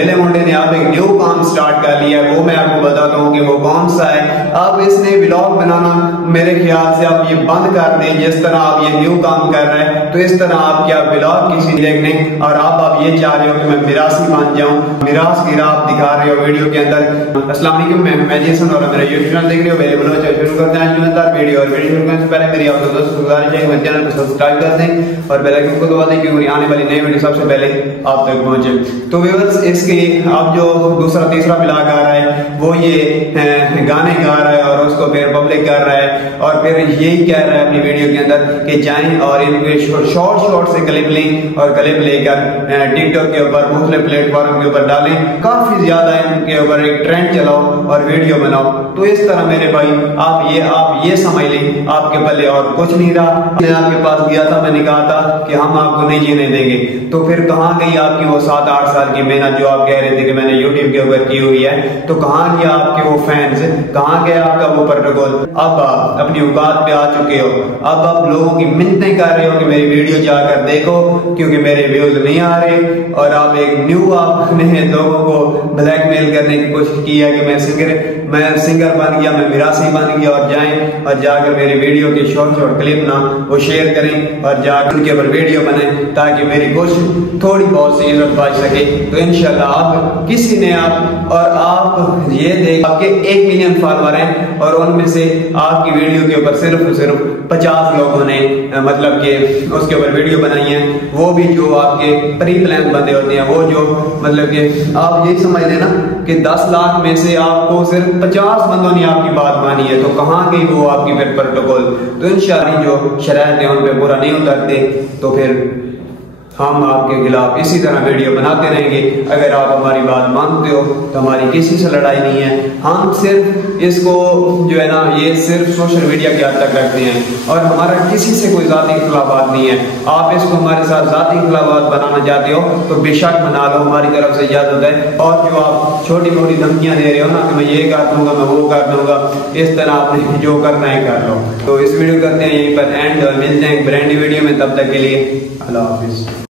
بیلے Monday نے آپ ایک نیو کام سٹارٹ کر لیا ہے، وہ میں آپ کو بتاتا ہوں کہ وہ کون سا ہے۔ اب اس نے ولاگ بنانا میرے خیال سے آپ یہ بند کر دیں، جس طرح آپ یہ نیو کام کر رہے ہیں تو اس طرح آپ کیا ولاگ کسی دیکھنے اور آپ یہ چاہ رہے ہو کہ میں میراثی بن جاؤں، میراث کی راہ دکھا رہے ہو ویڈیو کے اندر۔ السلام علیکم، میں جیسن اور میرا یوٹیوب چینل دیکھ رہے ہو، میرے بلو چینل شروع کرتے ہیں جوندار ویڈیو، اور ویڈیو شروع کرنے سے پہلے میری آپ دوستوں سے گزارش ہے کہ میرے چینل کو سبسکرائب کر دیں اور بیل آئیکن کو دبا دیں کیونکہ آنے والی نئی ویڈیو سب سے پہلے آپ تک پہنچے۔ تو ویورز اس کے اب جو دوسرا تیسرا ولاگ آ رہا ہے وہ یہ گانے گا رہا ہے اور اس کو پھر پبلک کر رہا ہے اور پھر یہی کہہ رہا ہے اپنی ویڈیو کے اندر کہ جائیں اور ان کے شارٹ سے کلپ لیں اور کلپ لے کر ٹک ٹاک کے اوپر مختلف پلیٹ فارم کے اوپر ڈالیں، کافی زیادہ ان کے اوپر ایک ٹرینڈ چلاؤ اور ویڈیو بناؤ۔ تو اس طرح میرے بھائی آپ یہ سمجھ لیں آپ کے پلے اور کچھ نہیں رہا۔ میں آپ کے پاس گیا تھا، میں نے کہا تھا کہ ہم آپ کو نہیں جینے دیں گے، تو پھر کہاں گئی آپ کی وہ 7-8 سال کی محنت جو آپ کہہ رہے تھے کہ میں نے یوٹیوب کے اوپر کی ہوئی ہے؟ تو کہاں گیا آپ کے وہ فینز، کہاں گیا آپ کا وہ پروٹوکول؟ اب آپ اپنی اوقات پہ آ چکے ہو، اب آپ لوگوں کی منتیں کر رہے ہو کہ میری ویڈیو جا کر دیکھو کیونکہ میرے ویوز نہیں آ رہے، اور آپ ایک نیو آپ نے لوگوں کو بلیک میل کرنے کی کوشش کی ہے کہ میں سنگر بن گیا، میں میراثی بن گیا، اور جائیں اور جا کر میری ویڈیو کے شارٹ کلپ نہ وہ شیئر کریں اور جا کر ان کے اوپر ویڈیو بنائیں تاکہ میری کوشش تھوڑی بہت سی عزت پا سکے۔ تو انشاءاللہ آپ کسی نے آپ یہ دیکھ آپ کے 1 ملین فالوور ہیں اور ان میں سے آپ کی ویڈیو کے اوپر صرف 50 لوگوں نے مطلب کہ اس کے اوپر ویڈیو بنائی ہیں، وہ بھی جو آپ کے پری پلان بندے ہوتے ہیں، وہ جو مطلب کہ آپ یہی سمجھ لیں نا کہ 10 لاکھ میں سے آپ کو صرف 50 بندوں نے آپ کی بات مانی ہے، تو کہاں گئی وہ آپ کی پھر پروٹوکول؟ تو انشاءاللہ جو شرائط ہیں ان پہ پورا نہیں اترتے تو پھر ہم آپ کے خلاف اسی طرح ویڈیو بناتے رہیں گے۔ اگر آپ ہماری بات مانتے ہو تو ہماری کسی سے لڑائی نہیں ہے، ہم صرف اس کو جو ہے نا یہ صرف سوشل میڈیا کے حد تک رکھتے ہیں اور ہمارا کسی سے کوئی ذاتی اختلافات نہیں ہے۔ آپ اس کو ہمارے ساتھ ذاتی اختلافات بنانا چاہتے ہو تو بے شک بنا لو، ہماری طرف سے اجازت ہے۔ اور جو آپ چھوٹی موٹی دھمکیاں دے رہے ہو نا کہ میں یہ کر دوں گا، میں وہ کر دوں گا، اس طرح آپ نے جو کرنا ہے کر لو۔ تو اس ویڈیو کرتے ہیں یہیں پر اینڈ اور ملتے ہیں ایک برانڈ ویڈیو میں، تب تک کے لیے اللہ حافظ۔